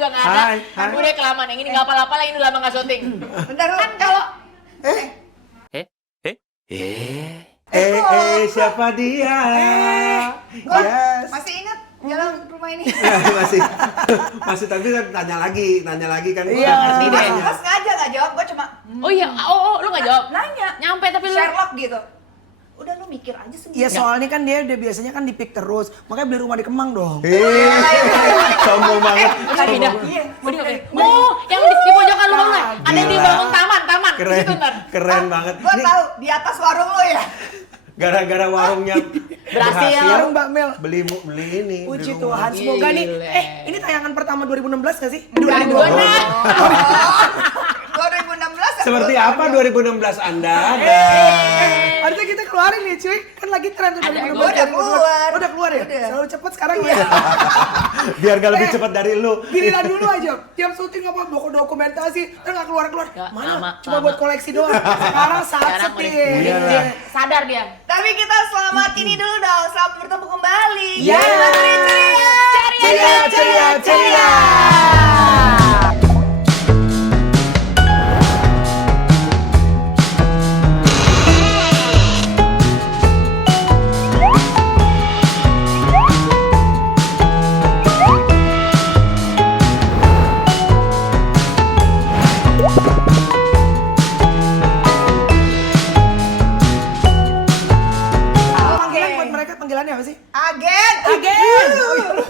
juga nggak ada. Udah kelamaan yang ini nggak apa-apa lah, ini udah lama nggak syuting. Bentar lu. Kan kalau Siapa dia? Gua Yes. masih ingat jalan rumah ini. Masih tapi tanya lagi kan. Iya, ngerti deh. Gua sengaja nggak jawab, gua cuma oh iya, lu nggak jawab? nanya. Nyampe tapi lu. Sherlock gitu. Udah lu mikir aja sendiri. Iya soalnya kan dia udah biasanya kan di pick terus, makanya beli rumah di Kemang dong. Sombong banget. Udah pindah. Iya. Oh, yang di pojokan lu lah. Ada yang Gila. dibangun taman. Di Keren, situ ntar. keren banget. Gua Ini tahu di atas warung lu ya. gara-gara warungnya Berhasil. Warung Mbak Mel. beli ini. Puji di rumah. Tuhan, semoga nih. Gile. Ini tayangan pertama 2016 gak sih? 2016. 2016 Seperti apa 2016 Anda ada? Harusnya kita keluarin nih cuy, kan lagi tren tuh 2016. Gua udah keluar. Oh, udah keluar ya? Udah. Selalu cepet sekarang ya. Biar gak lebih cepat dari lu. Giliran dulu aja, tiap syuting apa dokumentasi, terus gak keluar-keluar. Gak, Mana? lama, Cuma lama. buat koleksi doang. Sekarang saat Sekarang setir. udah- Iyalah. Sadar dia. Tapi kita selamat ini dulu dong. Selamat bertemu kembali. Ya. Ceria. Panggilan buat mereka panggilannya apa sih? Agen. Agen.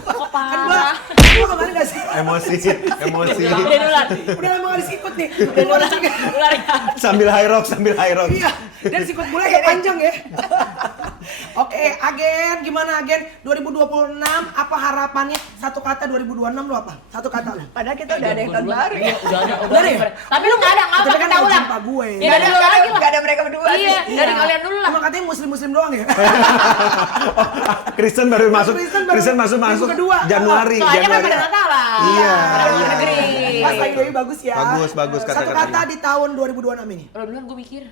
Kok Kan gua parah. kemarin gak sih? Emosi. Udah nular. Udah lama gak disikut nih. Udah nular juga. Nular ya. Sambil high rock. Iya, dan sikut bule agak panjang ya. Oke, Agen, gimana Agen? 2026 apa harapannya? Satu kata 2026 lu apa? Satu kata lu. Padahal kita udah ada yang tahun baru ya. Udah ada. Udah ada ya? Tapi lu nggak ada, nggak Tapi apa kan kita ada ulang. jumpa gue. Ya dari lu lagi lah. Gak ada mereka berdua Iya, sih. dari kalian dulu lah. Emang katanya muslim-muslim doang ya? Kristen baru masuk. Kristen masuk minggu kedua. Januari. Soalnya kan pada Natalan. Iya. Pada luar negeri. Mas Ayu Dewi bagus ya. Bagus Satu kata-katanya. kata di tahun 2026 ini. Udah duluan gue mikir.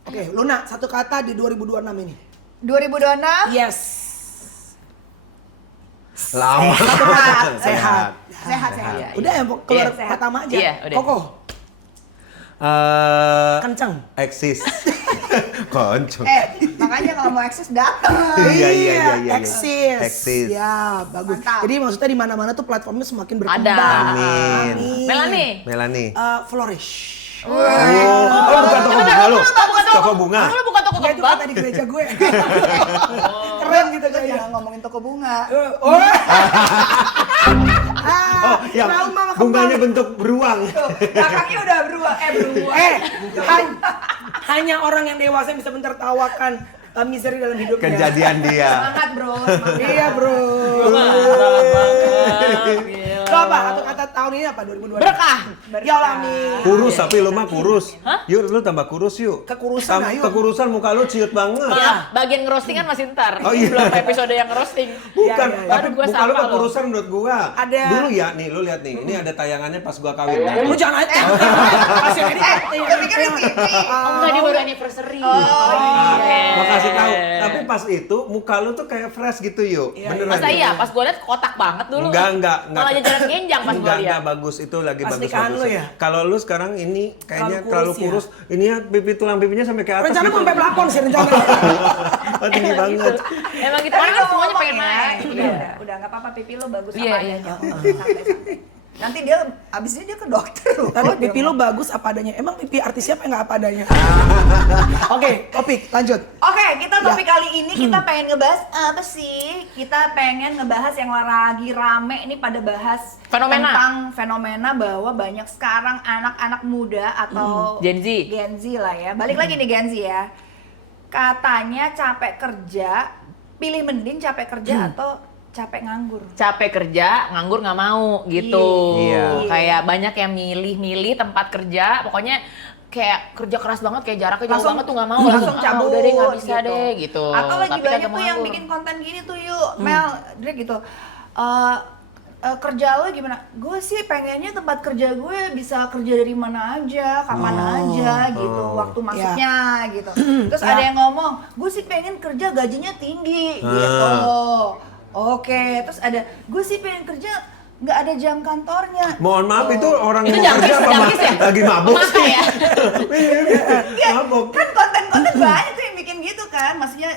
Oke, Luna, satu kata di 2026 ini. 2026 Yes. Lama. Sehat. sehat. Iya. Udah ya, keluar Iya, sehat. pertama aja. Iya, udah. Koko, kenceng. Eksis. Koncong. Makanya kalau mau eksis datang. Iya. Eksis. Ya, bagus. Mantap. Jadi maksudnya di mana-mana tuh platformnya semakin berkembang. Ada. Amin. Melanie. Flourish. Oh, bukan toko bunga lu. Toko bunga. Lu bukan toko Enggak, itu kembang. kata di gereja gue. Keren gitu Terus kayaknya. jangan ngomongin toko bunga. Oh. Oh, yang trauma sama bunganya kembang. bentuk beruang. Tuh, belakangnya udah berubah. Berubah. Hanya orang yang dewasa yang bisa menertawakan misteri dalam hidupnya. Kejadian dia. Semangat bro, semangat. Iya bro. Salah banget. Gila. Lo apa? Satu kata tahun ini apa? 2022. Berkah. Ya Allah amin. Kurus tapi lu mah kurus. Hah? Yuk lu tambah kurus yuk. Kekurusan, ayo. Kekurusan muka lu ciut banget. Maaf, bagian ngerosting kan masih ntar. Oh, iya. Belum episode yang ngerosting. Bukan, Iya, iya. tapi Aduh, gua muka lu sampah kekurusan menurut gua. Ada. Dulu ya, nih lu lihat nih. Ini ada tayangannya pas gua kawin. Lu jangan aja. Kasih ini. Gue pikir di TV. Oh enggak, dia baru anniversary. Makasih tahu. Tapi pas itu muka lu tuh kayak fresh gitu yuk. Beneran. Masa yuk. iya? Pas gue liat kotak banget dulu. Enggak. Malah jajaran genjang pas gue liat. Enggak bagus itu lagi Pas bagus. nikahan lu ya? Kalau lu sekarang ini kayaknya Terlalu terlalu kurus kurus. Ini ya pipi tulang pipinya sampai ke atas. Rencana gitu. mau sampai pelapon sih rencana. Oh, tinggi banget. Emang gitu, Tapi orang kan semuanya ngomong-ngomong pengen ya, naik. Udah nggak apa-apa pipi lo bagus Iya, apa iya. adanya. Santai-santai. Nanti dia abisnya dia ke dokter loh. Tapi pipi lu bagus apa adanya. Emang pipi artis siapa yang nggak apa adanya? Oke, topik lanjut. Oke, kita topik kali ini kita pengen ngebahas apa sih? Kita pengen ngebahas yang lagi rame ini pada bahas Fenomena. tentang fenomena bahwa banyak sekarang anak-anak muda atau Gen Z. Gen Z lah ya. Balik lagi nih Gen Z ya. Katanya capek kerja, pilih mending capek kerja atau capek nganggur. Capek kerja, nganggur nggak mau gitu. Iya. Kayak banyak yang milih-milih tempat kerja, pokoknya kayak kerja keras banget, kayak jaraknya jauh Langsung- banget tuh nggak mau. langsung cabut Udah deh nggak bisa gitu. deh gitu. Atau lagi Tapi banyak kagak tuh yang nganggur. bikin konten gini tuh yuk, Mel, dia gitu. Kerja lo gimana? Gue sih pengennya tempat kerja gue bisa kerja dari mana aja, kapan aja gitu, waktu masuknya gitu. Terus ada yang ngomong, gue sih pengen kerja gajinya tinggi gitu. Oke, terus ada, gue sih pengen kerja nggak ada jam kantornya. Mohon maaf itu orang Itu mau jangkis, kerja apa jangkis ya? lagi mabuk Mata sih? ya? Iya, Mabuk. kan konten-konten banyak tuh yang bikin gitu kan, maksudnya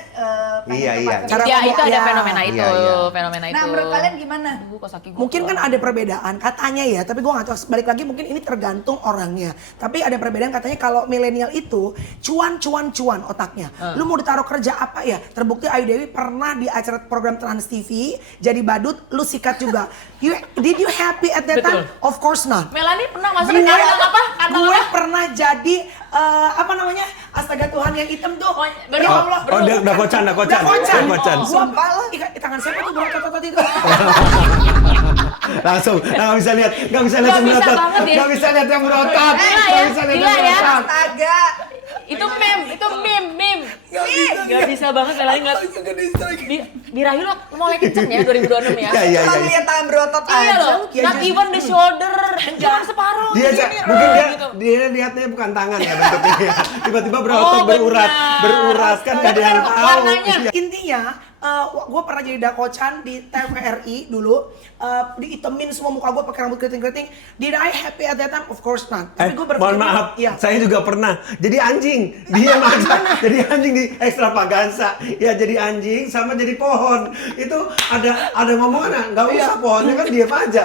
pengen Iya, tempat iya. kerja. Cara Ya itu ada Iya. fenomena itu, Iya, iya. fenomena itu. Nah, menurut kalian gimana? Aduh, kok sakit gua. Mungkin kan ada perbedaan katanya ya, tapi gue nggak tahu. Balik lagi mungkin ini tergantung orangnya. Tapi ada perbedaan katanya kalau milenial itu cuan otaknya. Lu mau ditaruh kerja apa ya? Terbukti Ayu Dewi pernah di acara program Trans TV jadi badut, lu sikat juga. Did you happy at that time? Betul. Of course not. Melanie pernah masuk ke kandang apa? Kandang Gue apa? pernah jadi apa namanya? Astaga Tuhan yang hitam tuh. Oh, Ya Allah. Oh, udah kocan. Gua Sumpah lo. tangan siapa tuh berotot-otot itu? Langsung, nggak bisa lihat yang Nggak bisa berotot. banget ya. Nggak bisa lihat yang berotot. Gila Nggak ya, bisa lihat gila yang ya. berotot. Astaga. Itu meme. Gak bisa banget Melanie ngeliat. Dirayu lo mulai kenceng ya 2026 ya. Iya. Cuma lihat tangan berotot Iya aja. loh, not even the shoulder, cuma separuh. Dia gini, mungkin gitu. dia lihatnya bukan tangan ya bentuknya. Tiba-tiba berotot berurat kan nggak ada yang Bener, tahu. warnanya. Iya. Intinya, gue pernah jadi dakocan di TVRI dulu, diitemin semua muka gue pakai rambut keriting-keriting. Did I happy at that time? Of course not. Tapi gue Mohon maaf, ya. saya juga pernah jadi anjing. Diam aja, jadi anjing di Extravaganza. Ya jadi anjing sama jadi pohon. Itu ada ngomongan, nggak usah pohonnya kan diam aja.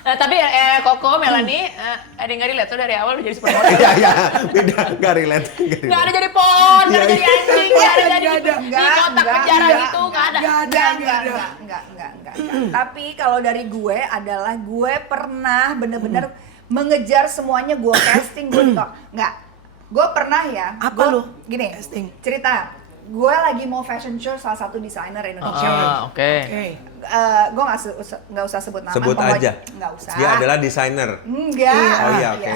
Nah, tapi Koko, Melanie, ada yang nggak relate tuh dari awal udah jadi supermodel. Iya, beda, nggak relate. Nggak ada jadi pohon, nggak ada Iya, jadi iya. anjing, nggak ada jadi Nggak ada. di kotak penjara Nggak. gitu, nggak ada. Enggak. Tapi kalau dari gue adalah gue pernah bener-bener mengejar semuanya, gue casting, gue enggak. Gue pernah ya. Apa gua- lu? Gini, Casting. cerita. Gue lagi mau fashion show salah satu desainer Indonesia. Oke. Gue nggak usah sebut nama. Sebut pokoknya- aja. Nggak usah. Dia adalah desainer. Enggak. Oh iya, oke.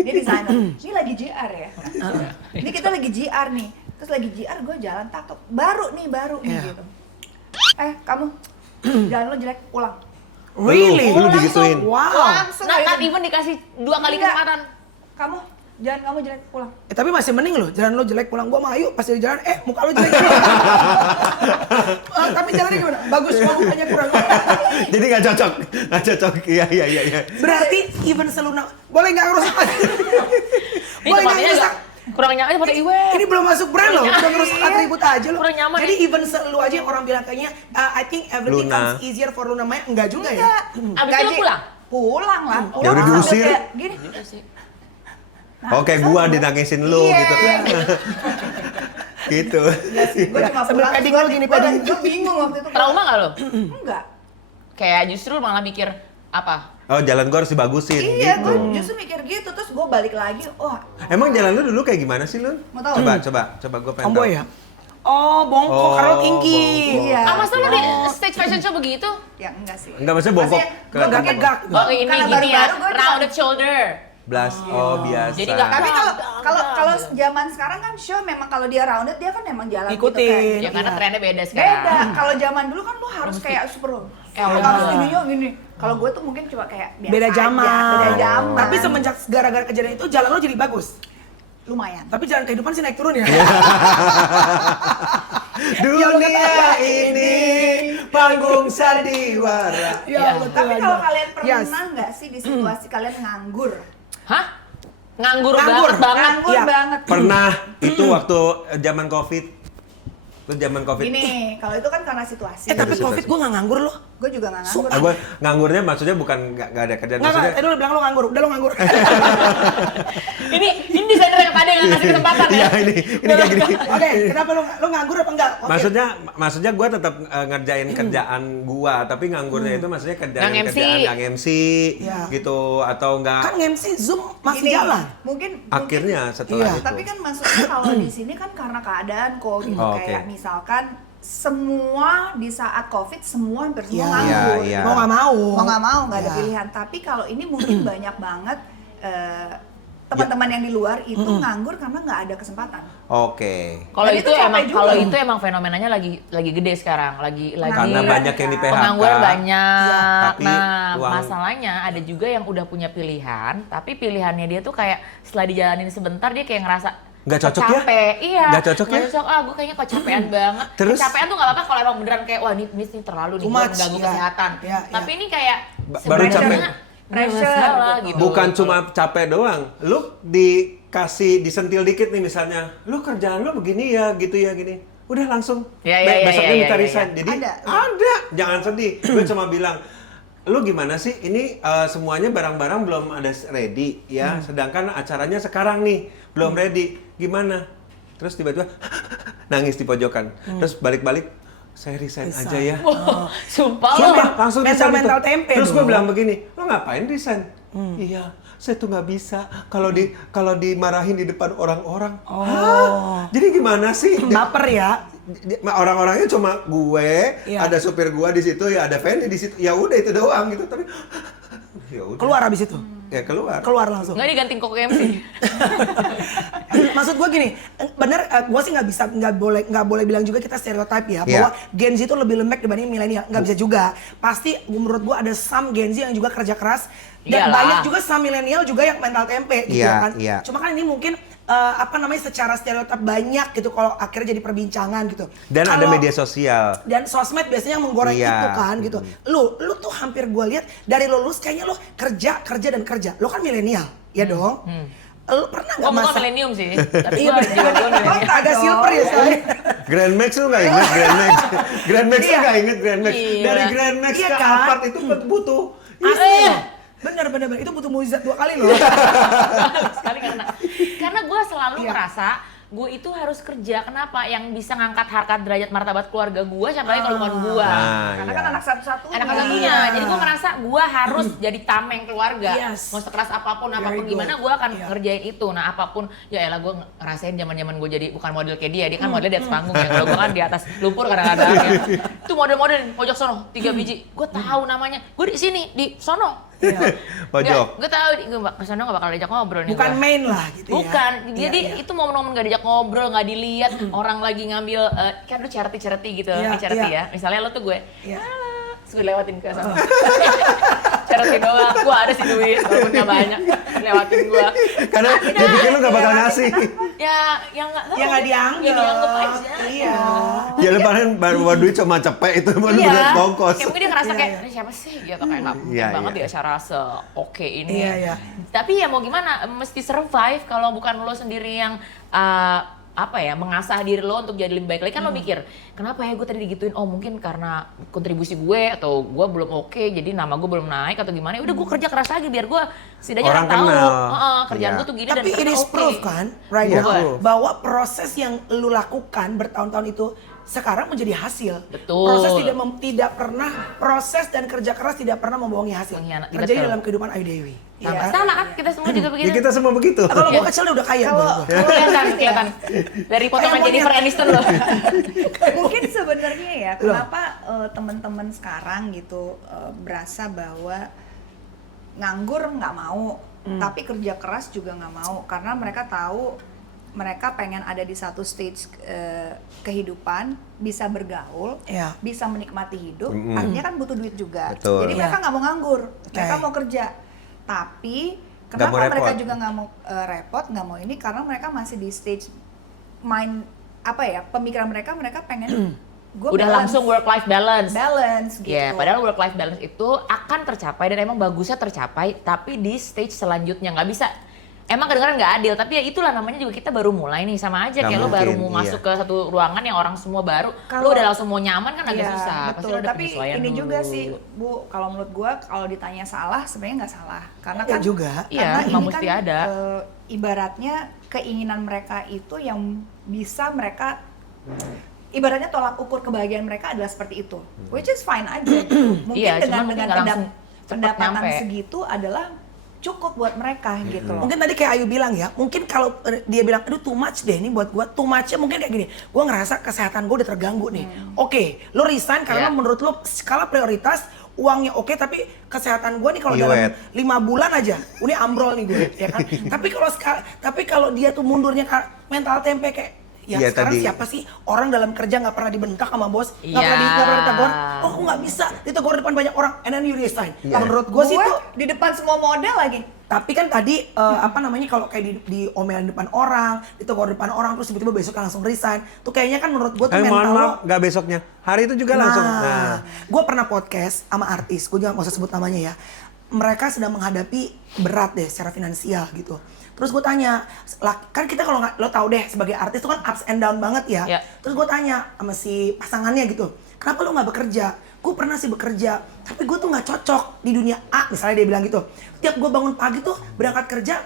Dia desainer. Ini lagi JR ya. Ini kita lagi JR nih. Terus lagi JR gue jalan takut. Baru nih Iya. gitu. Kamu jalan lo jelek pulang. Really? Lu digituin. Wow. Langsung Nah, aja. not even dikasih 2 kali Enggak. kesempatan. Kamu jalan kamu jelek pulang. Tapi masih mending loh, jalan lo jelek pulang. Gua sama Ayu pas di jalan, muka lo jelek. Tapi jalannya gimana? Bagus, cuma mukanya kurang. Jadi nggak cocok. Iya. Berarti even seluna, boleh nggak ngerusak lagi? Ini Boleh nggak tempatnya ngerusak? kurang nyaman pada iwe. Ini belum masuk brand loh, udah ngerusak Iya. atribut aja loh. Kurang nyaman Jadi ya. even selu aja yang orang bilang kayaknya, I think everything Luna. comes easier for Luna Maya. Enggak juga ya? Enggak. Abis itu lo Gaji- pulang? Pulang lah. Pulang Ya udah sambil diusir. kayak gini. Oke, gua dinangisin lu Iya. gitu. Gitu. Gue cuma Sambil pulang. padding lo gini, padding. Gue bingung waktu itu. Trauma nggak lo? Enggak. Kayak justru malah mikir apa? Oh, jalan gua harus dibagusin Iya, gitu. gue justru mikir gitu. Terus gue balik lagi. Emang jalan lu dulu kayak gimana sih, Lun? Mau tahu? Coba gua pengen Tomboy tahu. ya? Oh, bongkok Oh, karena tinggi. bongkok. Iya. Ah, masa lo di stage fashion show begitu? Ya enggak sih. Enggak, maksudnya bongkok. Maksudnya, Kelihatan gua bongkok. tegak. Oh, ini Karena gini ya, baru-baru gua rounded shoulder. Biasa. Jadi nggak Tapi Nah, kalau zaman sekarang kan show memang kalau dia rounded dia kan memang jalan Ikutin. gitu kan. Ya karena trennya beda sekarang. Beda. Kalau zaman dulu kan lu harus kayak super. bener. Harus ininya gini. Kalau gue tuh mungkin cuma kayak biasa Beda aja, zaman. Beda zaman. Tapi semenjak gara-gara kejadian itu jalan lo jadi bagus. lumayan. Tapi jalan kehidupan sih naik turun ya. Dunia ini panggung sandiwara. Ya, Iya. betul Tapi aja. kalau kalian Yes. pernah nggak sih di situasi kalian nganggur? Hah? Nganggur Nganggur. banget. Nganggur Iya. banget. Pernah itu waktu zaman Covid. Itu zaman Covid. Gini, kalau itu kan karena situasi. Tapi Betul, Covid betul. gue gak nganggur loh. Gue juga nggak nganggur. Gue nganggurnya maksudnya bukan nggak ada kerjaan, Nggak, maksudnya tadi lo bilang lo nganggur, udah lo nganggur. Ini desainer yang tadi yang ngasih kesempatan ya. Iya ini kayak gini. Oke, kenapa lo nganggur apa enggak? Oke. Maksudnya gue tetap ngerjain kerjaan gua, tapi nganggurnya itu maksudnya kerjaan Yang MC. yang MC Iya. gitu atau Kan enggak MC Zoom masih Gini, jalan. Mungkin akhirnya setelah Iya. itu. Tapi kan maksudnya kalau di sini kan karena keadaan kok gitu Oh, kayak oke. misalkan semua di saat Covid semua hampir semua Iya. nganggur. Iya, iya. Mau nggak mau. Mau nggak mau nggak ada Iya. pilihan. Tapi kalau ini mungkin banyak banget teman-teman yang di luar itu nganggur karena nggak ada kesempatan. Oke. Kalau Dan itu itu capek emang juga. kalau itu emang fenomenanya lagi gede sekarang, lagi Karena Iya. banyak yang di PHK. pengangguran banyak. Tapi Nah, uang- masalahnya ada juga yang udah punya pilihan, tapi pilihannya dia tuh kayak setelah dijalanin sebentar dia kayak ngerasa Nggak cocok ya? Capek, iya. Nggak cocok ya? Nggak cocok, gue kayaknya kecapean banget. Terus? Kecapean tuh nggak apa-apa kalau emang beneran kayak, wah ini terlalu nih, Too buat much, mengganggu ya. kesehatan. Ya, Tapi ini kayak, Baru sebenarnya capek. nggak Pressure, masalah gitu. gitu. Bukan cuma capek doang, lu disentil dikit nih misalnya, lu kerjaan lu begini ya, gitu ya, gini. Udah langsung, besoknya minta resign. Jadi ada, jangan sedih. Gue cuma bilang, lu gimana sih? Ini semuanya barang-barang belum ada ready ya, sedangkan acaranya sekarang nih belum ready. Gimana? Terus tiba-tiba nangis di pojokan. Terus balik-balik, saya resign aja ya. Wah, sumpah lo. Sumpah, langsung resign mental itu. tempe Terus gue dong. bilang begini, lo ngapain resign? Iya, saya tuh nggak bisa kalau dimarahin di depan orang-orang. Hah? Jadi gimana sih? Baper ya. Orang-orangnya cuma gue, Iya. ada supir gue di situ, ya ada Fanny di situ. Ya udah itu doang gitu. Tapi ya udah. Keluar abis itu. Ya keluar. Keluar langsung. Nggak digantiin kok ke MC. Maksud gue gini, bener, gue sih nggak boleh bilang juga kita stereotip ya, Iya. bahwa Gen Z itu lebih lembek dibanding milenial, nggak bisa juga. Pasti menurut gue ada some Gen Z yang juga kerja keras dan Iyalah. banyak juga some milenial juga yang mental tempe gitu Iya, ya kan. iya. Cuma kan ini mungkin secara stereotip banyak gitu kalau akhirnya jadi perbincangan gitu. Dan ada Kalau- media sosial. dan sosmed biasanya yang menggoreng Iya. itu kan gitu. Lu tuh hampir gue lihat dari lulus kayaknya lu kerja dan kerja. Lu kan milenial, ya dong. Lu pernah nggak Ngomong masa? milenium sih. Tapi Iya, gue juga gue milenium. agak silver ya soalnya. Grand Max lu nggak inget Grand Max? Grand Max lu Iya. nggak inget Grand Max? Iya. Dari Grand Max Iya ke kan? Apart itu butuh. Asli loh. Bener, itu butuh mukjizat 2 kali loh. Sekali karena gue selalu Iya. merasa gue itu harus kerja. Kenapa? Yang bisa ngangkat harkat derajat martabat keluarga gue, siapa lagi kalau bukan gue. Nah, Karena iya. kan anak satu-satunya. Anak satunya, Iya. jadi gue merasa gue harus jadi tameng keluarga. Yes. Mau sekeras apapun Very good. gimana, gue akan Iya. ngerjain itu. Nah apapun, ya elah gue ngerasain zaman gue jadi bukan model kayak dia kan modelnya di atas panggung ya. Kalau gue kan di atas lumpur kadang-kadang ya. Itu model-model pojok sono, 3 biji. Gue tahu namanya. Gue di sini, di sono. Pojok. Gue tahu, gue kesana gak bakal diajak ngobrol nih. Bukan gua. main lah gitu ya. Bukan, Iya, jadi iya. itu momen-momen gak diajak ngobrol, gak dilihat orang lagi ngambil, kan lu charity gitu, Iya, charity iya. ya. Misalnya lo tuh gue, Iya. terus gue lewatin ke sana. Charity doang, gue ada sih duit, walaupun gak banyak, lewatin gue. Karena dia pikir lu gak bakal ngasih. Ya, yang gak tahu. Ya nggak dianggap. Ya dianggap aja. Iya. Ya lu paling baru duit cuma cepet itu buat Iya, bongkos. kayak mungkin dia ngerasa Iya, kayak, iya. ini siapa sih? Gitu, kayak gak mungkin Iya, banget iya. di acara se-oke ini. Iya, iya. Tapi ya mau gimana, mesti survive kalau bukan lo sendiri yang mengasah diri lo untuk jadi lebih baik lagi. Kan lo mikir, kenapa ya gue tadi digituin? Oh mungkin karena kontribusi gue atau gue belum oke, jadi nama gue belum naik atau gimana. Ya udah gue kerja keras lagi biar gue setidaknya Orang tahu kenal. kerjaan Iya. gue tuh gini dan Tapi it ternyata is oke. proof kan, right Iya, now, proof. bahwa proses yang lu lakukan bertahun-tahun itu sekarang menjadi hasil. Betul. Proses dan kerja keras tidak pernah membohongi hasil. Mengkhianati, Terjadi betul. dalam kehidupan Ayu Dewi. Nah, Iya. sama kan kita semua juga Ya begitu. kita semua begitu. Kalau Iya. gue kecil udah kaya Kalau- Bang. kelihatan. Dari potongan Kayak Jennifer monyet. Aniston loh. Mungkin sebenarnya ya Loh. kenapa teman-teman sekarang gitu berasa bahwa nganggur nggak mau, tapi kerja keras juga nggak mau karena mereka tahu mereka pengen ada di satu stage kehidupan, bisa bergaul, Iya. bisa menikmati hidup, artinya kan butuh duit juga. Betul. Jadi mereka Iya. nggak mau nganggur, mereka Oke. mau kerja. Tapi Nggak kenapa mau mereka repot. juga nggak mau repot, nggak mau ini karena mereka masih di stage mind pemikiran mereka pengen gua Udah balance. langsung work-life balance. Gitu. Ya, padahal work-life balance itu akan tercapai dan emang bagusnya tercapai, tapi di stage selanjutnya nggak bisa. Emang kadang-kadang nggak adil, tapi ya itulah namanya juga kita baru mulai nih, sama aja Nggak kayak lo baru mungkin, mau iya. masuk ke satu ruangan yang orang semua baru, Kalau- lo udah langsung mau nyaman kan agak Iya, susah. Pasti betul. lo ada Tapi penyesuaian ini dulu. juga sih, Bu, kalau menurut gua kalau ditanya salah, sebenarnya nggak salah. Karena Ya kan juga. Iya, karena emang ini mesti kan, ada. Ibaratnya keinginan mereka itu yang bisa mereka ibaratnya tolak ukur kebahagiaan mereka adalah seperti itu, which is fine aja. Mungkin Iya, dengan cuman mungkin dengan nggak langsung cepet pendapatan nyampe. segitu adalah cukup buat mereka gitu loh. Mungkin tadi kayak Ayu bilang ya, mungkin kalau dia bilang, aduh too much deh ini buat gue, too much-nya mungkin kayak gini, gue ngerasa kesehatan gue udah terganggu nih. Oke, lo resign karena Iya. menurut lo skala prioritas uangnya oke, tapi kesehatan gue nih kalau Iwet. dalam 5 bulan aja, ini ambrol nih gue, ya kan? Tapi kalau dia tuh mundurnya mental tempe kayak, Ya Iya, sekarang tadi. siapa sih orang dalam kerja nggak pernah dibentak sama bos, nggak Iya. pernah ditegur, oh aku nggak bisa ditegur depan banyak orang, and then you resign. Iya. Menurut gue sih itu, di depan semua model lagi. tapi kan tadi apa namanya kalau kayak di omelan depan orang, ditegur depan orang, terus tiba-tiba besok langsung resign, tuh kayaknya kan menurut gue tuh Mohon mental maaf, lo. nggak besoknya. Hari itu juga langsung. Nah, Gue pernah podcast sama artis, gue juga nggak usah sebut namanya ya. Mereka sedang menghadapi berat deh secara finansial gitu. Terus gue tanya, kan kita kalau nggak, lo tau deh sebagai artis tuh kan ups and down banget ya. Ya. Terus gue tanya sama si pasangannya gitu, kenapa lo nggak bekerja? Gue pernah sih bekerja, tapi gue tuh nggak cocok di dunia A, misalnya dia bilang gitu. Tiap gue bangun pagi tuh berangkat kerja,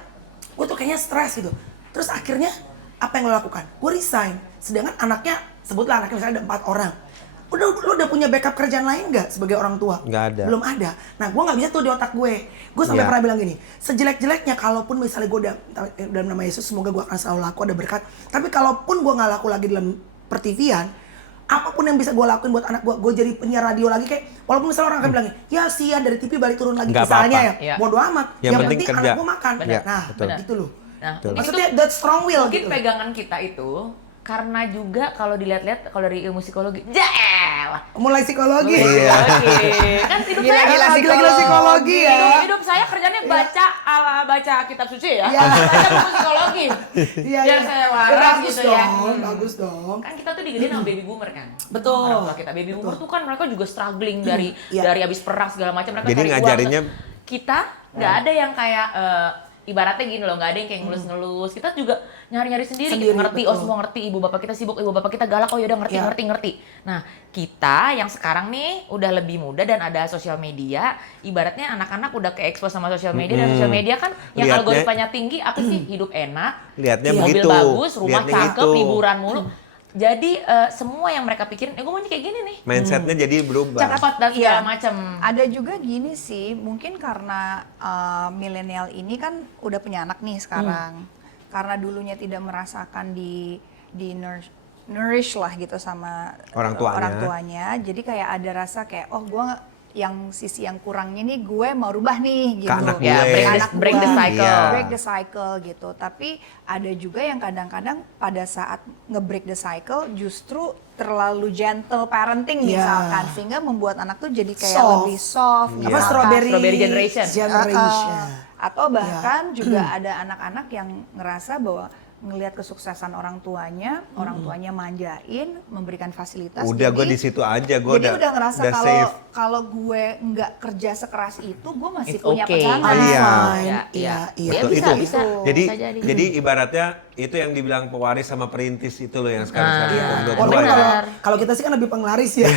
gue tuh kayaknya stres gitu. Terus akhirnya apa yang lo lakukan? Gue resign. Sedangkan anaknya, sebutlah anaknya misalnya ada 4 orang. Lo udah punya backup kerjaan lain nggak sebagai orang tua? Nggak ada. Belum ada. Nah, gue nggak bisa tuh di otak gue. Gue sampai Iya. pernah bilang gini, sejelek-jeleknya kalaupun misalnya gue udah, dalam nama Yesus semoga gue akan selalu laku, ada berkat. Tapi kalaupun gue nggak laku lagi dalam pertivian, apapun yang bisa gue lakuin buat anak gue jadi penyiar radio lagi kayak, walaupun misalnya orang akan bilang, ya sia dari TV balik turun lagi, Nggak misalnya apa-apa. ya, Iya. bodo amat. Yang penting kerja. anak gue makan. Benar. Nah, Betul. gitu loh. Nah, Betul. mungkin Maksudnya itu that strong will mungkin gitu. pegangan kita itu karena juga kalau dilihat-lihat kalau dari ilmu psikologi, jaelah. Mulai psikologi. Iya. Kan hidup Gila, saya gila, Gila-gila psikologi ya. hidup saya kerjanya baca kitab suci ya. Iya. Baca buku psikologi. Iya, Biar iya. saya Ya, waras bagus gitu ya. dong, bagus dong. Kan kita tuh digedein sama baby boomer kan. Betul. Orang tua kita baby boomer tuh kan mereka juga struggling dari Iya. abis perang segala macam mereka Jadi cari uang. ngajarinnya- Kita nggak ada yang kayak ibaratnya gini loh, nggak ada yang kayak ngelus-ngelus. Kita juga nyari-nyari sendiri, Sendiri, ngerti. betul. Oh semua ngerti. Ibu bapak kita sibuk, ibu bapak kita galak. Oh yaudah ngerti, Iya. ngerti. Nah kita yang sekarang nih udah lebih muda dan ada sosial media. Ibaratnya anak-anak udah ke-expose sama sosial media dan sosial media kan yang kalau Lihatnya- goripannya tinggi apa sih? Hidup enak, Lihatnya mobil begitu. bagus, rumah Lihatnya cakep, gitu. liburan mulu. Jadi semua yang mereka pikirin, gue maunya kayak gini nih. Mindsetnya jadi berubah. Cepat dan segala Iya. macam. Ada juga gini sih, mungkin karena milenial ini kan udah punya anak nih sekarang. Karena dulunya tidak merasakan di nourish lah gitu sama Orang tuanya. Jadi kayak ada rasa kayak, oh gue yang sisi yang kurangnya nih gue mau rubah nih gitu. Ke anak Ya, gue. break the gua. cycle. Iya. Break the cycle gitu. Tapi ada juga yang kadang-kadang pada saat nge-break the cycle justru terlalu gentle parenting Iya. misalkan, sehingga membuat anak tuh jadi kayak Soft. lebih soft. Iya. Apa misalkan. Strawberry generation. Atau bahkan juga ada anak-anak yang ngerasa bahwa ngelihat kesuksesan orang tuanya manjain, memberikan fasilitas. Udah gue jadi- di situ aja, gue jadi udah ngerasa udah kalau safe. kalau gue nggak kerja sekeras itu, gue masih It's punya okay. pegangan. Iya. Iya, iya. Ya, Betul, bisa, itu. bisa. Jadi Bisa jadi. jadi ibaratnya itu yang dibilang pewaris sama perintis itu loh yang sekarang Iya. menurut Walaupun gua ya. kalau kita sih kan lebih penglaris ya.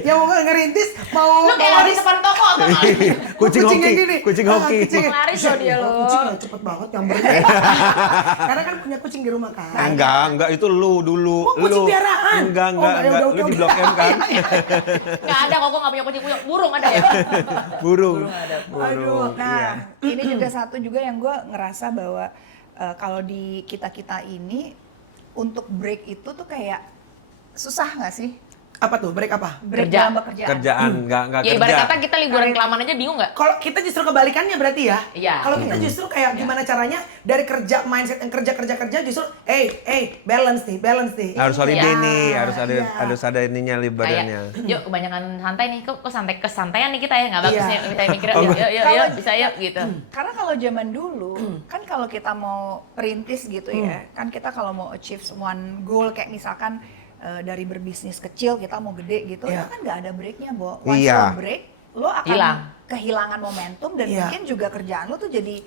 Yang mau ngerintis, mau Lu kayak lari depan toko atau Kucing Kucingnya hoki, gini. kucing Ah, hoki. kucingnya. Laris loh dia lo. Kucingnya cepet banget nyambernya. Karena kan punya kucing di rumah kan. Enggak, itu lu dulu. Oh, kucing Lu. piaraan? Enggak, Oh, ya udah, lu oke, di oke. Blok M kan? Nggak ada kok, gue nggak punya kucing, punya burung ada ya. Burung. Aduh, Burung. nah Iya. ini juga satu juga yang gue ngerasa bahwa kalau di kita ini untuk break itu tuh kayak susah nggak sih? Apa tuh? Break apa? Break Kerja. dalam pekerjaan. Kerjaan, enggak Ya ibarat kerja. kata kita liburan kelamaan aja bingung nggak? Kalau kita justru kebalikannya berarti ya. Iya. Kalau kita justru kayak gimana caranya dari kerja mindset yang kerja justru balance nih. Harus holiday Iya. nih, harus Iya. ada ininya liburannya. Kayak, yuk kebanyakan santai nih, kok santai kesantaian nih kita ya, nggak bagus Iya. nih, kita mikir yuk, bisa yuk gitu. Karena kalau zaman dulu, kan kalau kita mau perintis gitu ya, kan kita kalau mau achieve one goal kayak misalkan dari berbisnis kecil kita mau gede gitu, Iya. itu kan nggak ada breaknya, Bo. Once Iya. lo break, lo akan Hilang. kehilangan momentum dan Iya. mungkin juga kerjaan lo tuh jadi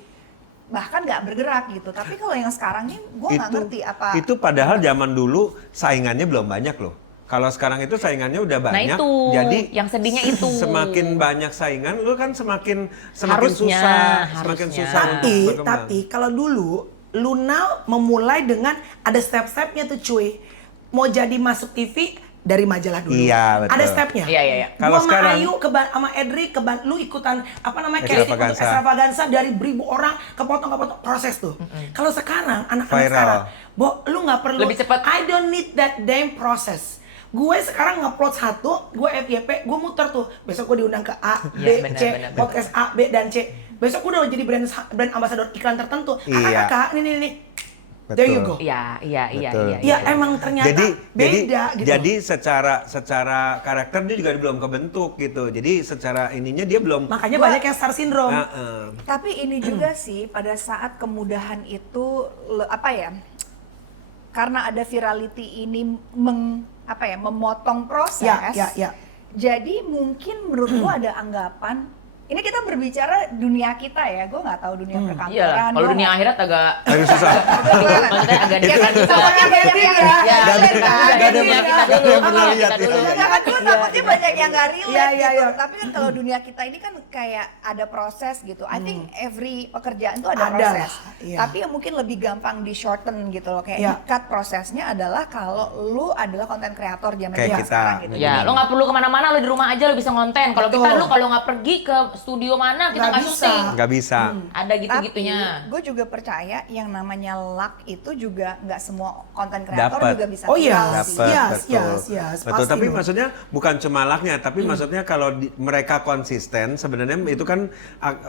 bahkan nggak bergerak gitu. Tapi kalau yang sekarang ini, gue nggak ngerti apa. Itu padahal zaman dulu saingannya belum banyak loh. Kalau sekarang itu saingannya udah Nah banyak, itu, jadi yang sedihnya itu. semakin banyak saingan, lu kan semakin Harusnya, susah, semakin harusnya. susah untuk berkembang. Tapi kalau dulu Luna memulai dengan ada step-stepnya tuh cuy. Mau jadi masuk TV dari majalah dulu. Iya, betul. Ada stepnya. Iya. Kalau Gua sama sekarang- Ayu sama Edric lu ikutan apa namanya casting untuk Extravaganza. extravaganza dari beribu orang kepotong proses tuh. Kalau sekarang anak-anak Viral. sekarang, lu nggak perlu. Lebih cepat. I don't need that damn process. Gue sekarang ngupload satu, gue FYP, gue muter tuh. Besok gue diundang ke A, B, Iya, benar, C, benar. podcast A, B, dan C. Besok gue udah jadi brand ambassador iklan tertentu. Iya. Kakak, ini. There you go. Iya. Betul. Ya emang ternyata beda gitu. Jadi secara karakter dia juga belum kebentuk gitu. Jadi secara ininya dia belum. Makanya banyak yang star syndrome. Tapi ini juga sih pada saat kemudahan itu karena ada virality ini memotong proses. Ya. Jadi mungkin menurut gua ada anggapan ini kita berbicara dunia kita ya, gue nggak tahu dunia perkantoran. Iya, kalau dunia akhirat agak susah. Maksudnya agak Ya kan juga. takutnya banyak yang nggak Ya, relate kan. ada dunia kita dulu. Ya kan gue takutnya banyak yang nggak relate Iya. gitu. Tapi kan kalau dunia kita ini kan kayak ada proses gitu. I think every pekerjaan tuh ada proses. Iya. Tapi yang mungkin lebih gampang di shorten gitu loh. Kayak cut prosesnya adalah kalau lu adalah konten kreator zaman Kayak kita. sekarang gitu. Ya, lo nggak perlu kemana-mana, lo di rumah aja lo bisa ngonten. Kalau kita, Betul. lo kalau nggak pergi ke studio mana, kita Nggak nggak bisa. syuting. Nggak bisa. Ada gitu-gitunya. Gue juga percaya yang namanya luck itu juga nggak semua konten kreator Dapet. juga bisa Oh iya. viral sih. Dapat, Yes, betul. pasti Tapi dong. maksudnya bukan cuma lucknya, tapi maksudnya kalau mereka konsisten, sebenarnya itu kan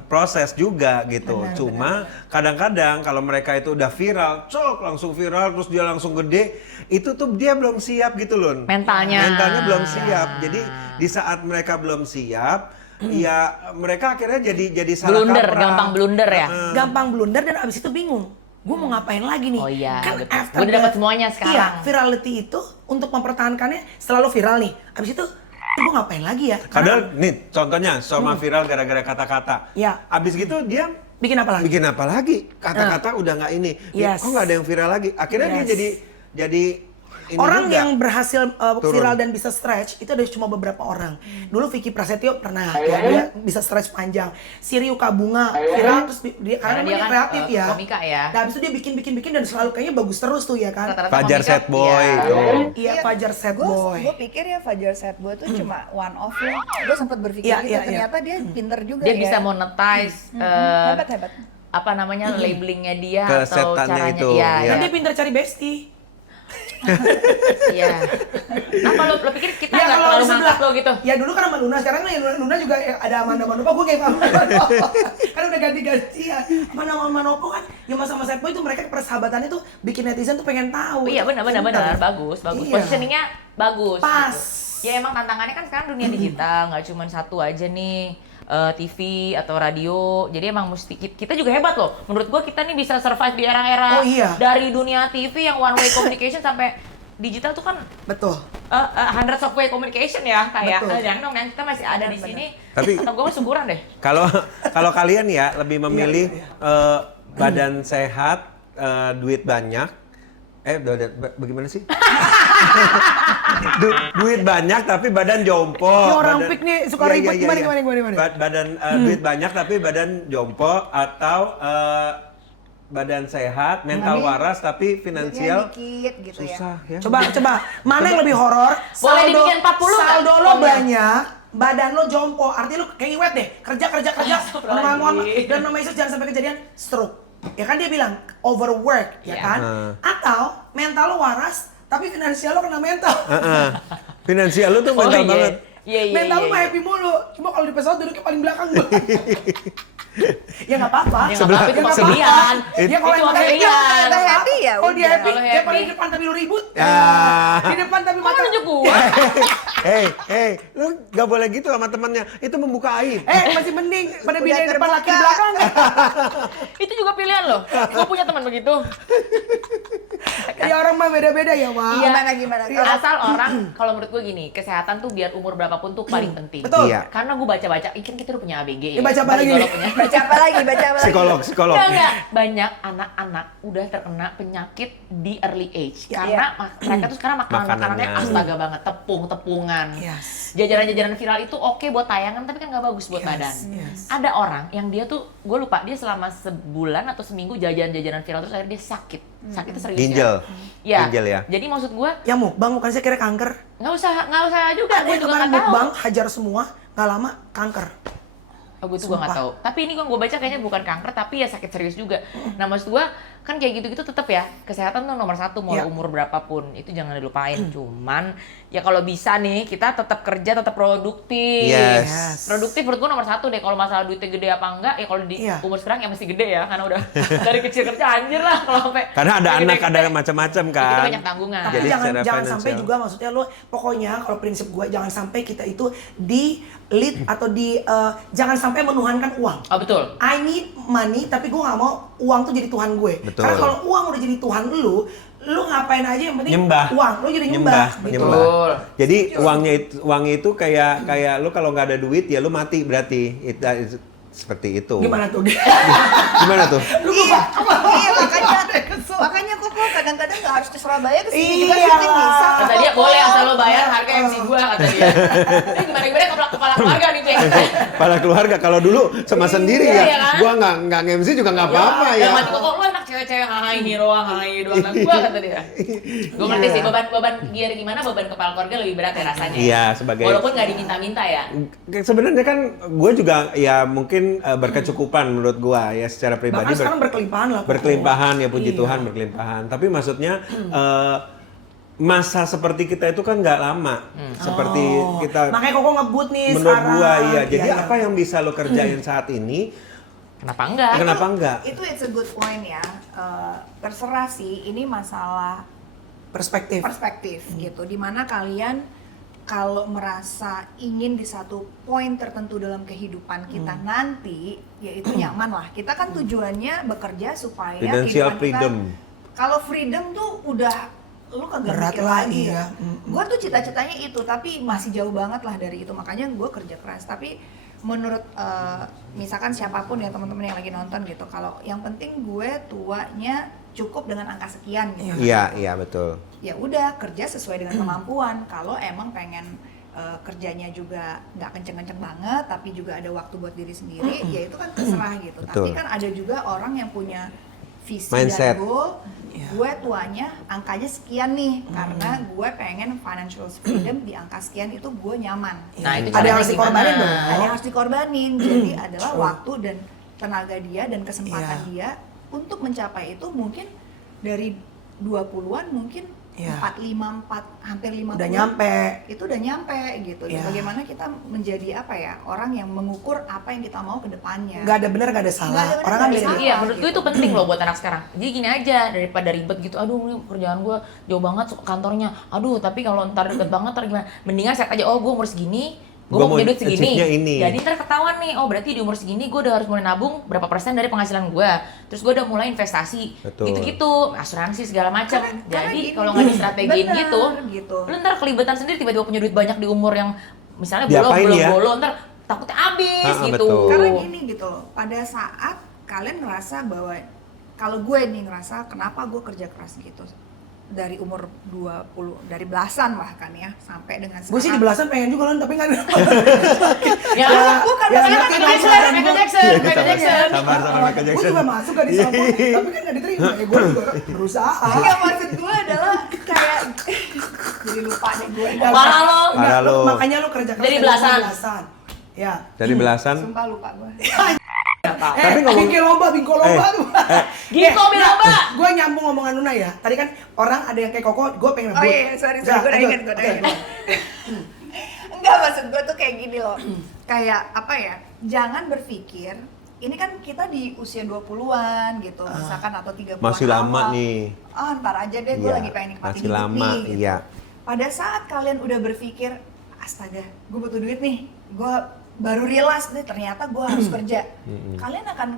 proses juga gitu. Cuma kadang-kadang kalau mereka itu udah viral, langsung viral, terus dia langsung gede, itu tuh dia belum siap gitu loh. Mentalnya. Mentalnya belum siap. Jadi di saat mereka belum siap, ya mereka akhirnya jadi salah Blunder, kaprah. gampang blunder ya. Gampang blunder dan abis itu bingung. Gue mau ngapain lagi nih? Oh iya, Kan betul. after Gua udah dapat that- semuanya sekarang. Iya, virality itu untuk mempertahankannya selalu viral nih. Abis itu gue ngapain lagi ya? Padahal nih contohnya Soma viral gara-gara kata-kata. Ya. Abis gitu dia Bikin apa lagi? bikin apa lagi? Kata-kata udah nggak ini. Yes. Kok nggak ada yang viral lagi? Akhirnya Yes. dia jadi ini Orang juga. yang berhasil Turun. viral dan bisa stretch itu ada cuma beberapa orang. Dulu Vicky Prasetyo pernah ya, dia bisa stretch panjang. Si Ryuka Bunga viral terus dia karena Karena dia dia kan, kreatif ya. komika ya. Nah, habis itu dia bikin dan selalu kayaknya bagus terus tuh ya kan. Rata-rata Fajar komika, Sad Boy ya. itu. Iya, Fajar Sad Boy. Gue pikir ya Fajar Sad Boy tuh cuma one off loh. Gue sempat berpikir Iya, gitu, iya, ternyata dia pinter juga Dia ya. bisa monetize Hebat. apa namanya labelingnya dia atau Kesetannya caranya itu, iya. ya. Dan dia pintar cari bestie. Iya. Apa lo pikir kita Ya nggak kalau terlalu di sebelah ngangkat lo gitu? Ya dulu kan sama Luna, sekarang kan ya Luna juga ada Amanda Manopo, gue kayak Amanda Manopo. Kan udah ganti-ganti ya. Amanda Manopo kan yang sama Sad Boy itu mereka persahabatannya tuh bikin netizen tuh pengen tahu. Iya benar bagus. Iya. Positioningnya bagus. Pas. Gitu. Ya emang tantangannya kan sekarang dunia digital, nggak cuma satu aja nih. TV atau radio, jadi emang mesti kita juga hebat loh. Menurut gua kita nih bisa survive di era-era Oh, iya. dari dunia TV yang one way communication sampai digital tuh kan Betul. hundreds of way communication ya kayak Betul. yang kita masih ada di sini. Tapi- atau gua mah syukuran deh. Kalau kalian ya lebih memilih badan sehat, duit banyak. Bagaimana sih? Duit banyak tapi badan jompo. Ini orang pik nih suka ribet, gimana? Badan duit banyak tapi badan jompo atau badan sehat, mental waras tapi finansial dikit gitu susah ya. Coba. Mana yang lebih horor? Boleh dibikin 40 nggak? Saldo lo Formnya? banyak, badan lo jompo. Artinya lo kayak iwet deh. Kerja. Dan nama Yesus jangan sampai kejadian stroke. Ya kan dia bilang overwork, ya Iya. kan? Atau mental lo waras, tapi finansial lo kena mental. Finansial lu tuh mental banget. Iya. Mental lo mah happy mulu. Cuma kalau di pesawat duduknya paling belakang gua. Ya nggak apa-apa. Ya nggak apa-apa, itu mah pilihan. Dia kalau Itu mah emang pilihan. Kalau happy ya Kalau dia udah. happy, Kalau dia happy. paling di depan tapi lu ribut. Ya. Di depan tapi Kok mata. nunjuk gua? Lu gak boleh gitu sama temennya. Itu membuka aib. Masih mending pada Udah beda di depan laki di terbuka. belakang. Itu juga pilihan loh. Gua punya teman begitu. Ya orang mah beda-beda ya, Wak. Iya. Gimana? Asal orang, kalau menurut gue gini, kesehatan tuh biar umur berapapun tuh paling penting. Betul. Iya. Karena gue baca-baca, kan kita udah punya ABG ya. Ya, baca apa Balik lagi? dulu punya. Baca apa lagi? Psikolog. Enggak. Banyak anak-anak udah terkena penyakit di early age. Karena mereka tuh sekarang makanannya Makanannya. astaga banget. Tepungan. Yes. Jajanan-jajanan viral itu oke buat tayangan, tapi kan nggak bagus buat Yes, badan. yes. Ada orang yang dia tuh, gue lupa, dia selama sebulan atau seminggu jajanan viral terus akhirnya dia sakit. Sakitnya serius Ginjal. ya. Ginjal ya. Jadi maksud gue, Ya mukbang bukan sih kira kanker. nggak usah juga. Ada Gue yang juga kemarin nggak tahu. mukbang hajar semua, nggak lama kanker. Oh, gue nggak tahu. Tapi ini gue baca kayaknya bukan kanker, tapi ya sakit serius juga. Nah, maksud gue kan kayak gitu-gitu tetap ya, kesehatan tuh nomor satu mau umur berapapun, itu jangan dilupain. Cuman ya kalau bisa nih kita tetap kerja, tetap produktif. Yes. Produktif menurut gue nomor satu deh. Kalau masalah duitnya gede apa enggak, ya kalau di umur sekarang ya masih gede ya, karena udah dari kecil kerja anjir lah kalau sampai. Karena ada anak, gede-gede. ada macam-macam kan. Itu banyak tanggungan. Tapi Jadi jangan secara sampai financial. juga maksudnya lo pokoknya kalau prinsip gue jangan sampai kita itu di lead atau di jangan sampai menuhankan uang. Oh betul. I need money tapi gue nggak mau uang tuh jadi Tuhan gue. Betul. Karena kalau uang udah jadi Tuhan lu ngapain aja yang penting Nyembah. uang lu jadi nyembah. Gitu. Betul. Jadi uangnya itu kayak lu kalau nggak ada duit ya lu mati berarti. Seperti itu. Gimana tuh? Gimana tuh? Iya, makanya kok kadang-kadang nggak harus ke Surabaya, ke sini juga Iya. syuting bisa. Kata dia boleh asal lo bayar harga MC gua kata dia. Ini gimana kepala keluarga nih Ceng. Para keluarga kalau dulu sama sendiri Iya, ya, iya kan? gua nggak nge-MC juga nggak apa-apa ya. Yang mati kok lu enak cewek-cewek hai ini doang, hai doang. Nah, gua kata dia. Gua ngerti sih beban biar gimana beban kepala keluarga lebih berat ya rasanya. Iya, sebagai Walaupun nggak diminta-minta ya. sebenarnya kan gue juga ya mungkin berkecukupan menurut gue ya secara pribadi. Bahkan sekarang berkelimpahan lah. Berkelimpahan ya puji Iya. Tuhan berkelimpahan. Tapi maksudnya masa seperti kita itu kan nggak lama. Seperti kita. Makanya Koko ngebut nih Menurut sekarang. gue iya. Jadi Iya. apa yang bisa lo kerjain saat ini? Kenapa enggak? Kenapa enggak? Itu it's a good point ya. Terserah sih, ini masalah perspektif gitu. Dimana kalian kalau merasa ingin di satu poin tertentu dalam kehidupan kita nanti, yaitu nyaman lah. Kita kan tujuannya bekerja supaya Financial kehidupan freedom. kita. Kalau freedom tuh udah lu kagak Berat mikir lagi lagi ya. ya. Gue tuh cita-citanya itu, tapi masih jauh banget lah dari itu. Makanya gue kerja keras. Tapi menurut misalkan siapapun ya teman-teman yang lagi nonton gitu, kalau yang penting gue tuanya cukup dengan angka sekian gitu. Iya betul. Ya udah kerja sesuai dengan kemampuan. Kalau emang pengen kerjanya juga nggak kenceng-kenceng banget, tapi juga ada waktu buat diri sendiri, ya itu kan terserah gitu. Betul. Tapi kan ada juga orang yang punya visi Mindset. dan goal. Gue tuanya angkanya sekian nih, karena gue pengen financial freedom di angka sekian itu gue nyaman. Nah, itu Ada yang caranya harus dikorbanin gimana? dong. Ada yang harus dikorbanin, jadi adalah waktu dan tenaga dia dan kesempatan Iya. dia untuk mencapai itu mungkin dari 20-an mungkin Iya. 45, hampir 50 Udah nyampe. itu udah nyampe gitu. Iya. Bagaimana kita menjadi apa ya, orang yang mengukur apa yang kita mau ke depannya. Gak ada benar, gak ada salah. Nggak ada benar, Orang kan nggak ada bisa. salah. Iya, menurut gue gitu. itu penting loh buat anak sekarang. Jadi gini aja, daripada ribet gitu, aduh ini kerjaan gue jauh banget kantornya, aduh tapi kalau ntar deket banget ntar gimana, mendingan set aja, oh gue umur segini, gue Gua mau mau punya duit segini, achieve-nya ini. jadi ntar ketahuan nih, oh berarti di umur segini gue udah harus mulai nabung berapa persen dari penghasilan gue, terus gue udah mulai investasi, Betul. gitu-gitu, asuransi segala macam. Karena Jadi gini, kalau nggak distrategiin bener, gitu, lu ntar kelibetan sendiri tiba-tiba punya duit banyak di umur yang misalnya Diapain ya? belum, ntar takutnya habis gitu. betul. Karena gini gitu loh, pada saat kalian ngerasa bahwa, kalau gue nih ngerasa kenapa gue kerja keras gitu dari umur 20, dari belasan bahkan ya, sampai dengan sekarang. Gue sih di belasan pengen juga kan, tapi kan Ya, bukan, ya, maksudnya ngerti kan lah, Michael Michael Jackson, Michael Jackson. Sama Michael gue Jackson. juga masuk gak di Salmon, tapi kan gak diterima. Ya gue juga berusaha. Enggak, maksud gue adalah kayak jadi lupa deh gue. Parah lo. Enggak, Parah lo. makanya lu kerja keras Dari belasan. Ya. Dari belasan. Sumpah lupa gue. Tapi ngomong- bingko lomba tuh. Ginkgo biloba. Gue nyambung ngomongan Luna ya. Tadi kan orang ada yang kayak Koko, gue pengen Oh ngebut. iya, sorry, gue Nah, udah lanjut. inget, gue udah Oke, inget. Enggak, maksud gue tuh kayak gini loh. Kayak apa ya, jangan berpikir, ini kan kita di usia 20-an gitu, misalkan atau 30-an Masih lama awal. nih. Ntar aja deh, gue Iya, lagi pengen nikmatin masih hidup lama, nih gitu. iya. Pada saat kalian udah berpikir, astaga, gue butuh duit nih, gue baru realize nih ternyata gue harus kerja. Kalian akan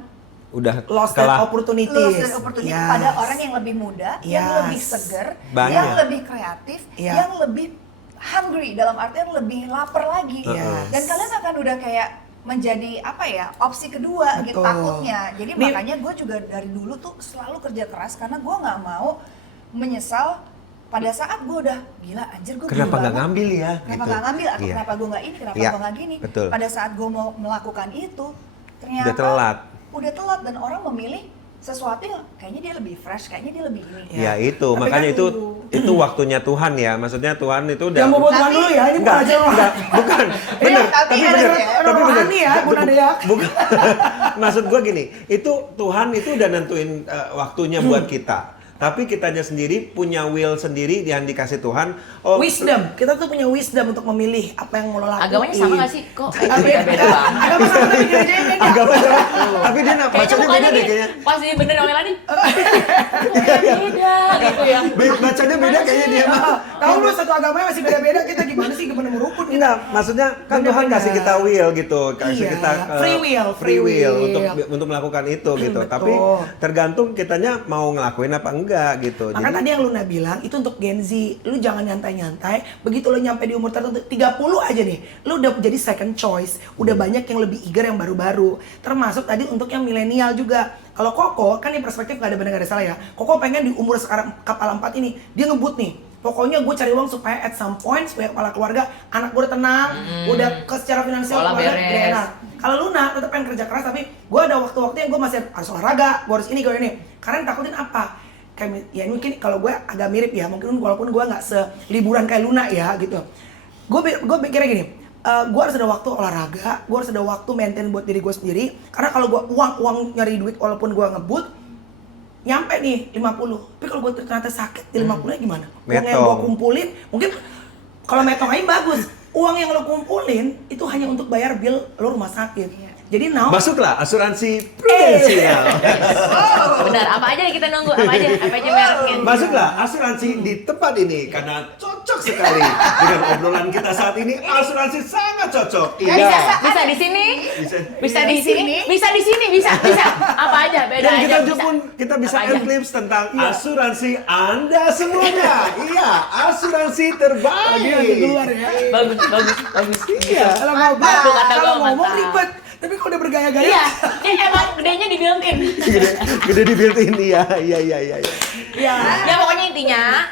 Udah Lost that kalah. opportunities. lulus dari opportunity Yes. pada orang yang lebih muda, yang Yes. lebih seger, Banyak. yang lebih kreatif, Iya. yang lebih hungry, dalam artian lebih lapar lagi. Yes. Dan kalian akan udah kayak menjadi apa ya, opsi kedua gitu Betul. takutnya. Jadi Nih- makanya gue juga dari dulu tuh selalu kerja keras karena gue nggak mau menyesal pada saat gue udah gila anjir gue Kenapa nggak ngambil ya? kenapa Gitu. nggak ngambil atau Iya. kenapa gue nggak ini, kenapa Iya, gue nggak gini. betul. Pada saat gue mau melakukan itu ternyata Udah telat. udah telat dan orang memilih sesuatu yang kayaknya dia lebih fresh, kayaknya dia lebih ini. Ya itu, Tapi makanya kan itu waktunya Tuhan ya. Maksudnya Tuhan itu udah Yang mau Tuhan dulu ya, ini bukan aja bukan. Bener, tapi tapi ada bener. ya, Tapi bener. rohani ya, Bu Nadia. Bukan. Maksud gua gini, itu Tuhan itu udah nentuin waktunya buat kita. Tapi kitanya sendiri punya will sendiri yang dikasih Tuhan. Oh, Wisdom, kita tuh punya wisdom untuk memilih apa yang mau lo lakuin. Agamanya sama gak sih? Kok Beda, beda banget? agama sama tapi gerejanya beda. agama sama. Tapi dia Kayaknya bacanya mukanya beda deh gini, kayaknya. pas dia bener sama Melani, beda gitu ya. Bacanya beda kayaknya dia mah. Tahu lu satu agamanya masih beda-beda, kita gimana sih gimana merukun gitu. Enggak, maksudnya kan Tuhan Bener-bener. kasih kita will gitu, kasih Iya, kita free will. untuk melakukan itu gitu. betul. Tapi tergantung kitanya mau ngelakuin apa enggak gitu. Maka tadi yang Luna bilang itu untuk Gen Z, lu jangan nyantai-nyantai. Begitu lu nyampe di umur tertentu 30 aja nih, lu udah jadi second choice. Udah banyak yang lebih eager yang baru-baru. Termasuk tadi untuk yang milenial juga. Kalau Koko kan di perspektif gak ada benar gak ada salah ya. Koko pengen di umur sekarang kepala 4 ini dia ngebut nih. Pokoknya gue cari uang supaya at some point supaya kepala keluarga, anak gue udah tenang, udah secara finansial Sekolah keluarga beres. udah enak. Kalau Luna tetap pengen kerja keras tapi gue ada waktu-waktu yang gue masih harus olahraga, gue harus ini, gue ini. Karena yang takutin apa? Kayak ya mungkin kalau gue agak mirip ya, mungkin walaupun gue nggak seliburan kayak Luna ya gitu. Gue pikirnya gini, gue harus ada waktu olahraga, gue harus ada waktu maintain buat diri gue sendiri. Karena kalau gue uang nyari duit walaupun gue ngebut, nyampe nih 50. Tapi kalau gue ternyata sakit di 50-nya gimana? Uang yang gue Metong. kumpulin, mungkin kalau metong aja bagus. Uang yang lo kumpulin itu hanya untuk bayar bill lo rumah sakit. Jadi now Masuklah asuransi prudensial. Benar, apa aja yang kita nunggu? Apa aja mereknya? Masuklah asuransi di tempat ini karena cocok sekali dengan obrolan kita saat ini. Asuransi sangat cocok. Bisa di sini, bisa di sini, bisa di sini, bisa. Apa aja? Beda Dan aja. kita juga pun kita bisa Apa aja? enclips tentang asuransi Anda semuanya. Iya, asuransi terbaik. lagi keluar ya. Bagus. Iya. Kalau ngomong, Mantap, kata kalau gua, ngomong mantap. ribet. Tapi kalau udah bergaya-gaya, Iya, emang gedenya di built-in. Gede di built-in iya. ya. Ya pokoknya intinya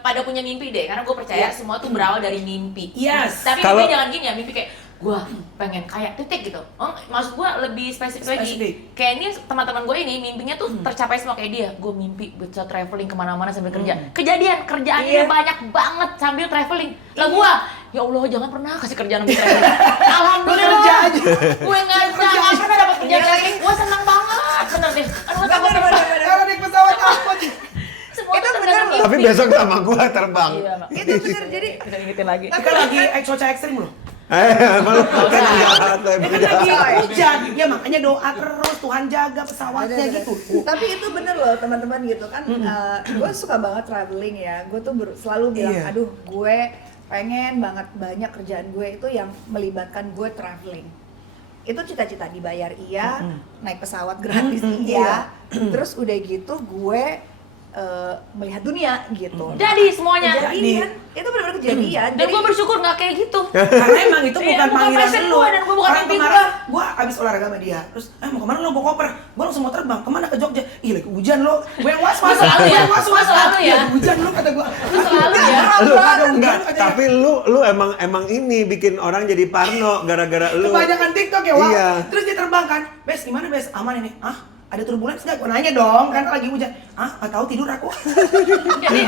pada punya mimpi deh, karena gue percaya semua tuh berawal dari mimpi. Yes. Tapi Kalau- mimpi jangan gini ya, mimpi kayak gue pengen kayak titik gitu. Oh, maksud gue lebih spesifik lagi. Spesifik. Kayak ini teman-teman gue ini mimpinya tuh tercapai semua kayak dia. Gue mimpi bisa traveling kemana-mana sambil kerja. Kejadian kerjaan dia banyak banget sambil traveling. Lah gue, ya Allah jangan pernah kasih kerjaan sambil traveling. Alhamdulillah. Kerja aja. Gue nggak pernah dapat kerja traveling. Gue senang banget, bener deh. Aduh gue takut Kalau naik pesawat takut. semua Itu tuh bener tergantung loh. mimpi. Tapi besok sama gua terbang. Iya, Mak. Itu bener, jadi Kita ingetin lagi. Kita lagi cuaca ekstrim loh. Malu kan jahat Ya kan lagi hujan. Ya makanya doa terus, Tuhan jaga pesawatnya Bener-bener. gitu. Tapi itu bener loh teman-teman gitu kan. Gue suka banget traveling ya. Gue tuh selalu bilang, Iya. aduh gue pengen banget banyak kerjaan gue itu yang melibatkan gue traveling. Itu cita-cita dibayar iya, naik pesawat gratis iya. Terus udah gitu gue melihat dunia gitu. Jadi semuanya. Kejadian, itu benar-benar kejadian. Dan gue bersyukur nggak kayak gitu. Karena emang itu Iya, bukan bukan panggilan passion lu. gua dan gua bukan Orang mimpi kemarin gua abis olahraga sama dia. Terus, mau kemana lo? Bawa koper. Gua langsung mau terbang. Kemana? Ke Jogja. Ih, lagi hujan lo. Gue yang was-was. Lu selalu ya? Gue was-was. Lu selalu ya? Iya, hujan lo kata gua. Lu selalu ya. Lu Ada enggak, hujan, tapi lu emang ini bikin orang jadi parno gara-gara lu. Kebanyakan TikTok ya, Wak. Iya. Terus dia terbang kan. Bes, gimana Bes? Aman ini? Ah, ada turbulence nggak? Gue nanya dong, kan lagi hujan. Ah, nggak tahu tidur aku. Jadi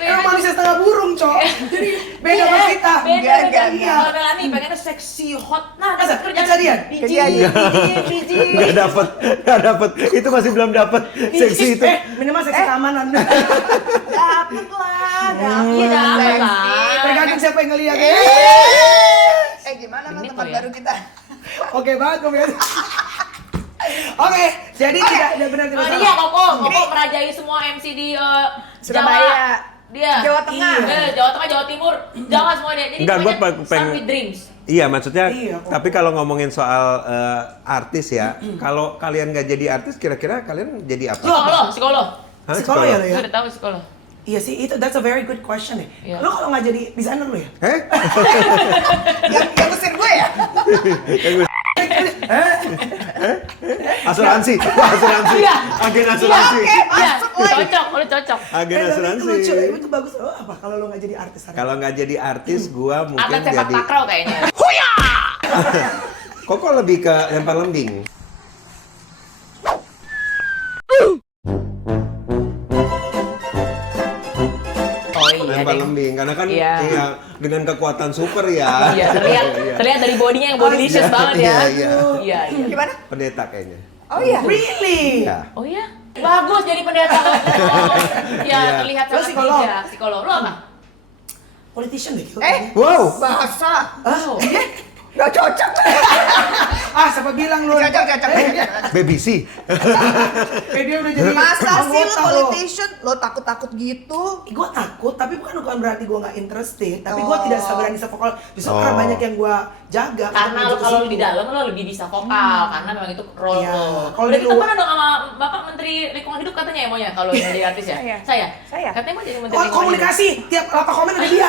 Emang manusia setengah burung, Cok. Jadi beda sama kita. Beda. Iya. Kalau Melani pengennya seksi, hot. Nah, Masa? dapat kerjaan. Kejadian? Biji. Nggak dapet. Itu masih belum dapet seksi itu. Minimal seksi keamanan. Dapet lah, dapet. Iya, dapet lah. Tergantung siapa yang ngeliat. Gimana sama Ini tempat kok ya? baru kita? Oke banget, gue biasa. Oke, jadi tidak benar tidak Oh salah. iya, Koko merajai semua MC di Surabaya. Jawa. Dia. Jawa Tengah. Jawa Tengah, Jawa Timur. Jawa semua dia. Jadi Enggak, gua pokoknya pengen- start with dreams. Iya, maksudnya. Iya, kok. Tapi kalau ngomongin soal artis ya, kalau kalian nggak jadi artis, kira-kira kalian jadi apa? Psikolog. Hah, Psikolog ya lo Gue ya? udah tahu psikolog. Iya sih, itu that's a very good question ya. Iya. Lo kalau nggak jadi desainer lo ya? Yang usir gue ya? Asuransi, asuransi, Iya. agen asuransi, Iya, cocok, lu cocok. agen Tapi asuransi. itu lucu, itu bagus. Lo apa kalau lo nggak jadi artis? Hari? Kalau nggak jadi artis, gua mungkin Atlet sepak jadi. takraw kayaknya. Kok lebih ke lempar lembing? tanpa lembing karena kan Iya. ya dengan kekuatan super ya. Iya, terlihat dari bodinya yang bodylicious banget ya. Iya. Iya. Gimana? Pendeta kayaknya. Oh iya. Really? Ya. Oh iya? Bagus jadi pendeta. Ya, terlihat Lo sangat psikolog? bijak. Psikolog. Lo apa? Politician deh. Wow. Bahasa. Oh. Gak cocok. Siapa bilang lu? Cocok. BBC. Dia udah jadi Masa sih lo anggota politician? Lo takut-takut gitu? Gue takut, tapi bukan berarti gue nggak interested. Tapi gue Oh. tidak seberani vokal. Justru karena banyak yang gue jaga. Karena untuk lo kalau menuju di ke situ. dalam lo lebih bisa vokal karena memang itu role Iya. lo. Kalau Udah di kita luar- pernah dong sama Bapak Menteri Lingkungan Hidup katanya ya maunya kalau jadi artis ya? Saya. Saya. Katanya mau jadi Menteri Oh, Lingkungan Hidup. komunikasi, tiap lapak komen ada dia.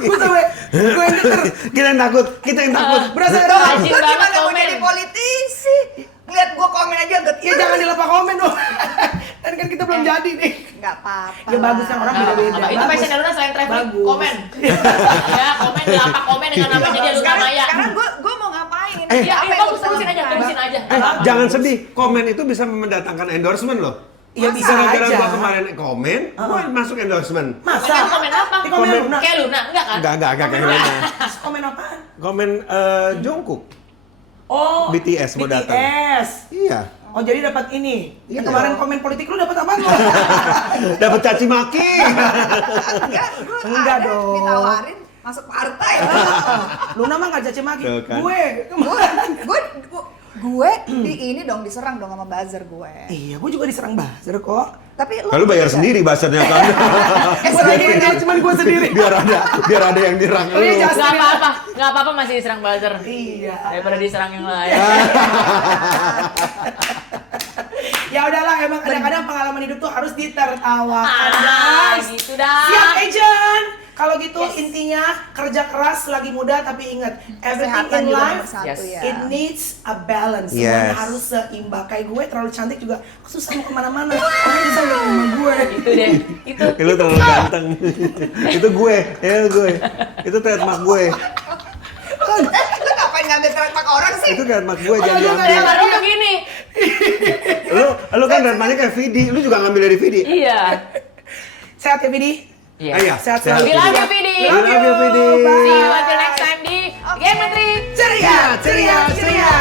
Gue sampe, gue yang denger. Kita yang takut, kita yang takut. Berasa Lo ada Rajin banget gimana mau komen. jadi politisi? Ngeliat gua komen aja Ya getir. jangan di lapak komen dong. Dan kan kita belum jadi nih. Gak apa-apa. Ya bagus kan orang beda-beda. Apa, itu Bagus. passion Luna selain traveling, Bagus. komen. Ya, komen di lapak komen dengan nama jadi Luna Maya. Sekarang gua mau ngapain? Iya, Apa yang bagus, gua terusin aja, lakukan? terusin aja. Jangan sedih, komen itu bisa mendatangkan endorsement loh. Iya bisa Gara-gara aja. gua kemarin komen, gua masuk endorsement. Masa? Komen apa? Di komen Luna. Kayak Luna, enggak kan? Enggak kayak Luna. Komen apaan? Komen Jungkook. Oh, BTS mau datang. BTS. Iya. Oh jadi dapat ini. Iya. Yang kemarin komen politik lu dapat apa lu? Dapat caci maki. Gua Enggak ada dong. ditawarin masuk partai. Luna mah nggak caci maki. Tuh kan. gue di ini dong diserang dong sama buzzer gue. Iya, gue juga diserang buzzer kok. Tapi Lalu bayar sendiri buzzernya kan. Gue lagi cuma gue sendiri. biar ada yang dirang lu. Iya, just- Nggak apa-apa masih diserang buzzer. Iya. Daripada diserang yang lain. Ya udahlah, emang kadang-kadang pengalaman hidup tuh harus ditertawakan, guys. Gitu dah. Siap, agent. Kalau gitu intinya kerja keras lagi muda, tapi ingat everything kesehatan in juga life nomor satu Yes. ya. it needs a balance. Yes. Semuanya harus seimbang. Kayak gue terlalu cantik juga susah mau kemana-mana. Orang bisa lihat sama gue. Itu deh. Itu. Lu terlalu ganteng. Itu gue, gue. Itu trademark gue. Lu ngapain ngambil trademark orang sih? Itu trademark gue jangan lu diambil. Kayak baru begini. Lu kan trademarknya kayak Vidi, lu juga ngambil dari Vidi. Iya. Sehat ya, Vidi? Iya. Iya. Sehat Sehat. We love you, Vidi. We love you, Vidi. Bye. See you until next time di Game Menteri. Ceria, ceria, ceria.